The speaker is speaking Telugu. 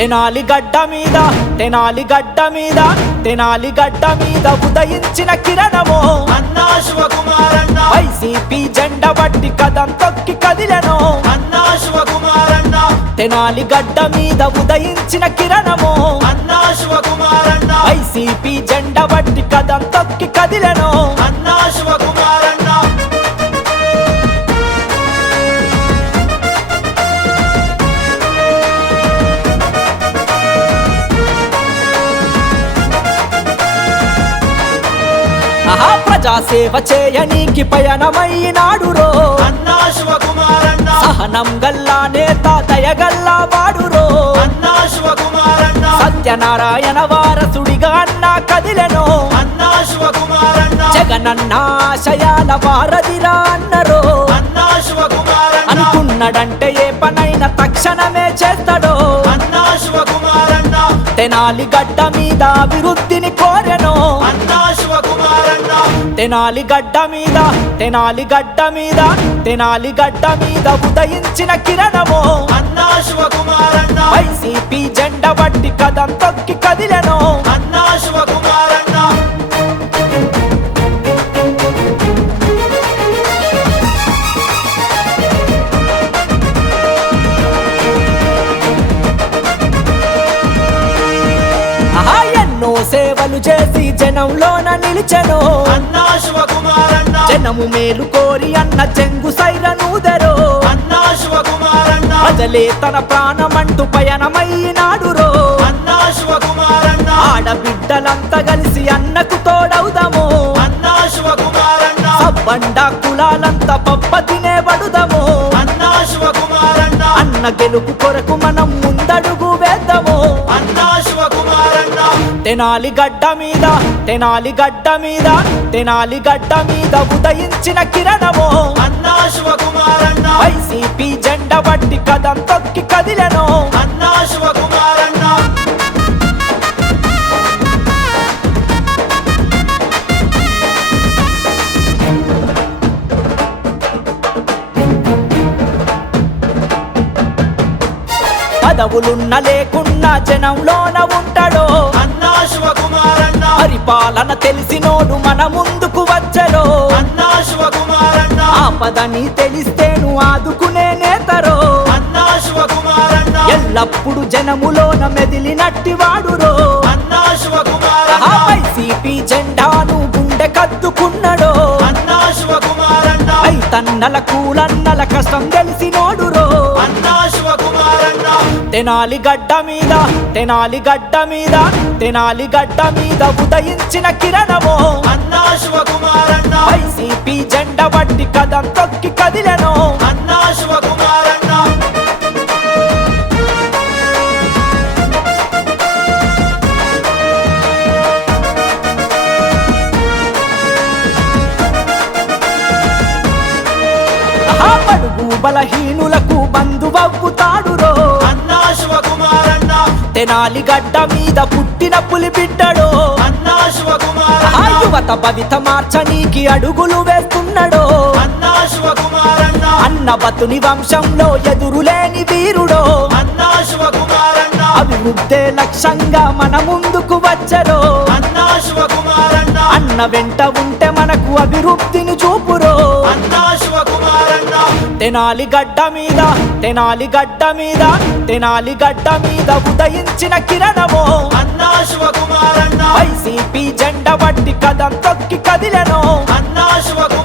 తెనాలి గడ్డ మీద తెనాలి గడ్డ మీద తెనాలి గడ్డ మీద ఉదయించిన కిరణమో అన్నా శివకుమారన్న వైసీపీ జెండ బట్టి కదం తొక్కి కదిలెనో అన్నా శివకుమారన్న తెనాలి గడ్డ మీద ఉదయించిన కిరణమో అన్నా శివకుమారన్న వైసీపీ జెండ బట్టి కదం తొక్కి కదిలెనో అన్నా శివకుమారన్న ప్రజాసేవ చేయనీకి పయనమైనాడురో అన్నా శివకుమారన్న సహనం గల్లా నేత దయగల్లా వాడురో అన్నా శివకుమారన్న సత్యనారాయణ వారసుడిగా అన్నా కదిలెనో అన్నా శివకుమారన్న జగనన్న ఆశయాల వారధిరా అన్నరో అన్నా శివకుమారన్న అనుకున్నాడంటే ఏ పనైనా తక్షణమే చేస్తాడో అన్నా శివకుమారన్న తెనాలి గడ్డ మీద అభివృద్ధిని కోరెనో అన్నా శివకుమారన్న తెనాలి గడ్డ మీద తెనాలి గడ్డ మీద తెనాలి గడ్డ మీద ఉదయించిన కిరణమో అన్నా శివకుమారన్న వైసీపీ జెండ బట్టి కదం తొక్కి కదిలెనో అన్నా శివకుమారన్న ఎన్నో సేవలు చేసి జనంలోన నిలిచెనో అన్నా శివకుమారన్న జనము మేలు కోరి అన్న చెంగు సైరనూదెరో అన్నా శివకుమారన్న ప్రజలే తన ప్రాణమంటూ పయనమైనాడురో అన్నా శివకుమారన్న ఆడబిడ్డలంతా కలిసి అన్నకు తోడవుదాము అన్నా శివకుమారన్న సబ్బండ కులాలంతా పప్ప తినేబడుదము అన్నా శివకుమారన్న అన్న గెలుపు కొరకు మనం ముందడుగు వేద్దాము అన్నా శివకుమారన్న తెనాలి గడ్డ మీద తెనాలి గడ్డ మీద తెనాలి గడ్డ మీద ఉదయించిన కిరణమో అన్నా శివకుమారన్న వైసీపీ జెండ బట్టి కదం తొక్కి కదిలెనో అన్నా శివకుమారన్న పదవులున్న లేకున్నా జనంలోన ఉంటాడో అన్నా శివకుమారన్న పరిపాలన తెలిసినోడు మన ముందుకు వచ్చరో అన్నా శివకుమారన్న ఆపదని తెలిస్తేను ఆదుకునే నేతరో అన్నా శివకుమారన్న ఎల్లప్పుడు జనములోన మెదిలినట్టి వాడురో అన్నా శివకుమారన్న వైసీపీ జెండాను గుండె కద్దుకున్నడో అన్నా శివకుమారన్న రైతన్నల కూలన్నల కష్టం తెలిసినోడురో అన్నా శివకుమారన్న తెనాలి గడ్డ మీద తెనాలి గడ్డ మీద తెనాలి గడ్డ మీద ఉదయించిన కిరణమో అన్నా శివకుమారన్న వైసీపీ జెండ బట్టి కదం తొక్కి కదిలెనో అన్నా శివకుమారన్న బడుగు బలహీనులకు బంధువవుతాడురో అన్నా శివకుమారన్న తెనాలి గడ్డ మీద పుట్టిన పులి బిడ్డడో అన్నా శివకుమారన్న యువత భవిత మార్చనీకి అడుగులు వేస్తున్నాడో అన్నా శివకుమారన్న అన్న బతుని వంశంలో ఎదురులేని వీరుడో అన్నా శివకుమారన్న అభివృద్ధే లక్ష్యంగా మన ముందుకు వచ్చరో అన్నా శివకుమారన్న అన్న వెంట ఉంటే మనకు అభివృద్ధిని చూపురో అన్నా శివకుమారన్న తెనాలి గడ్డ మీద తెనాలి గడ్డ మీద తెనాలి గడ్డ మీద ఉదయించిన కిరణమో అన్నా శివకుమారన్న వైసీపీ జెండ బట్టి కదం తొక్కి కదిలెనో అన్నా శివకుమారన్న